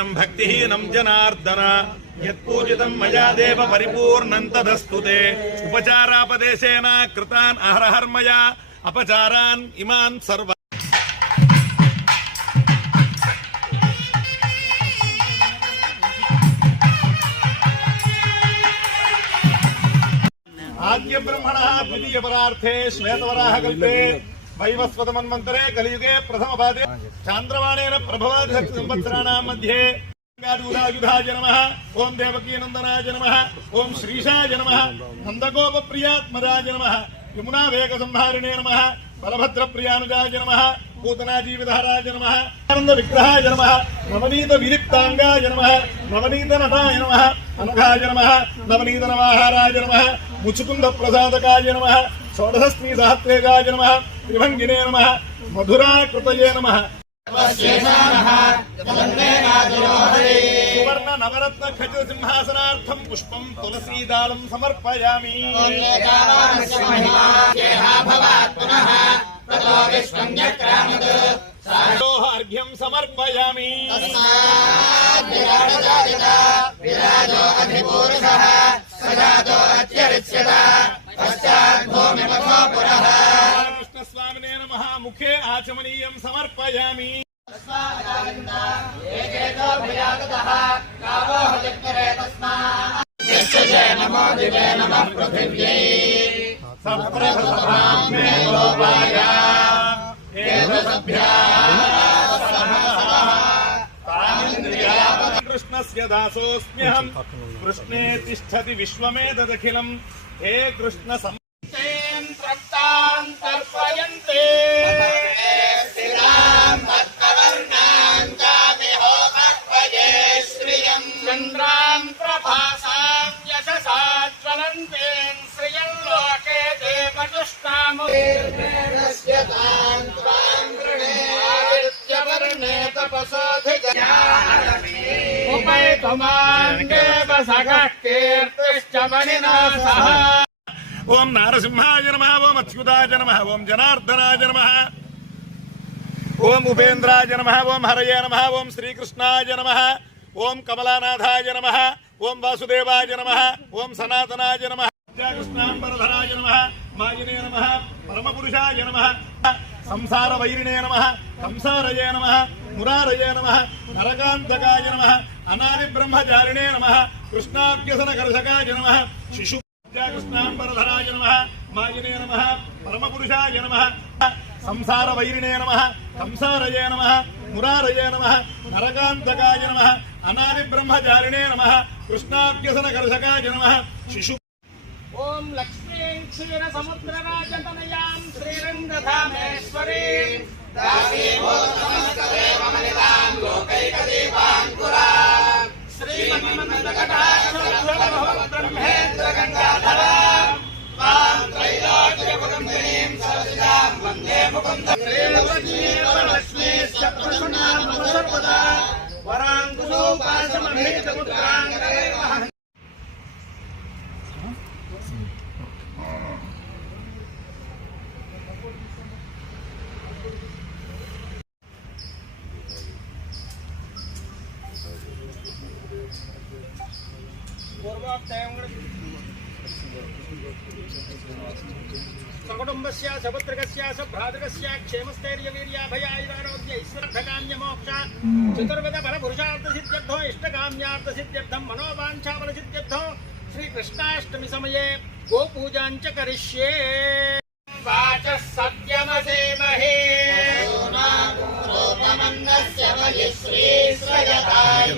भक्तिहीनं भक्तिहीनं जनार्दन यत्पूजितं मया देव परिपूर्णं तदस्तु ते उपचारापदेशेन कृतान् अहरहर्मया अपचारान् इमान् सर्व आद्य ब्रह्मणः द्वितीय परार्थे श्वेतवराह कल्पे वैवस्वत मन्वन्तरे कलियुगे प्रथम पादे चान्द्रवाणेन प्रभवादि संवत्सराणां मध्ये गादूधायुधाय नमः ओं देवकीनन्दनाय नमः ओं श्रीशाय नमः नन्दगोपप्रियात्मजाय नमः यमुना वेगसंहारिणे नमः बलभद्रप्रियानुजाय नमः पूतनाजीविधाराय नमः आनंद विग्रहाय नमः नवनीत विलिप्तांगाय नमः नवनीत नटाय नमः अनघाय नमः नवनीत नवाहाराय नमः मुचुकुंद प्रसादकाय नमः षोडशस्त्री सहस्रेगाय नमः त्रिभंगिने नमः मधुरा कृतये नमः सुवर्ण नवरत्न खचित सिंहासनार्थं पुष्पं तुलसीदालं समर्पयामि अर्घ्यं समर्पयामि कृष्णस्वामिने नमः मुखे आचमनीयं समर्पयामि नमो दिवे नमः पृथिव्यै कृष्णस्य दासोऽस्म्यहं कृष्णे तिष्ठति विश्वमेतदखिलं हे कृष्ण तर्पयन्ते चन्द्रां प्रभासां यशसा ज्वलन्ते श्रियल्लोके देवजुष्टामुपैतुमाङ्गे सखः कीर्तिश्च मणिना सह ओं नारसिंहाय नमः ओं अच्युताय नमः ओं जनार्दनाय नमः ओं उपेन्द्राय नमः ओं हरये नमः ओं श्रीकृष्णाय नमः ओं कमलानाथाय नमः ओं वासुदेवाय नमः ओं सनातनाय नमः कृष्णांबरधराय नमः मायिने नमः परमपुरुषाय नमः संसारवैरिणे नमः कंसारये नमः मुरारये नमः नरकान्तकाय नमः अनादिब्रह्मचारिणे नमः कृष्णाभ्यसनकर्षकाय नमः शिशु कृष्णांबरधराय नमः मायिने नमः परमपुरुषाय नमः संसारवैरिणे नमः कंसारये नमः मुरारये नमः नरकान्तकाय नमः अनादिब्रह्मचारिणे नमः कृष्णाभ्यसनकर्षकाय नमः शिशु ओं लक्ष्मीं क्षीरसमुद्रराजतनयां श्रीरङ्गधामेश्वरीं दासीभो समस्तदेवमनितां लोकैकदीपाङ्कुरां श्रीमन्मन्दकटाक्षब्रह्मेन्द्रगङ्गाधरां त्वां त्रैलोक्यकुटुम्बिनीं सरसिजां वन्दे मुकुन्दं श्रीलक्ष्मीश्च प्रसन्नां मम सर्वदा वराङ्कुशोपासमभीतपुत्राङ्गदेवः सकुटुम्बस्य सपुत्रकस्य सभ्रातृकस्य क्षेमस्थैर्यवीर्याभयायुरारोग्य ईश्वरकाम्यमोक्ष चतुर्विध फलपुरुषार्थसिद्ध्यर्थो इष्टकाम्यार्थसिद्ध्यर्थं मनोवाञ्छाफलसिद्ध्यर्थो श्रीकृष्णाष्टमी समये गोपूजाञ्च करिष्ये वाचः सत्यमसेमहे रूपमन्नस्य मयि श्रीश्रयताय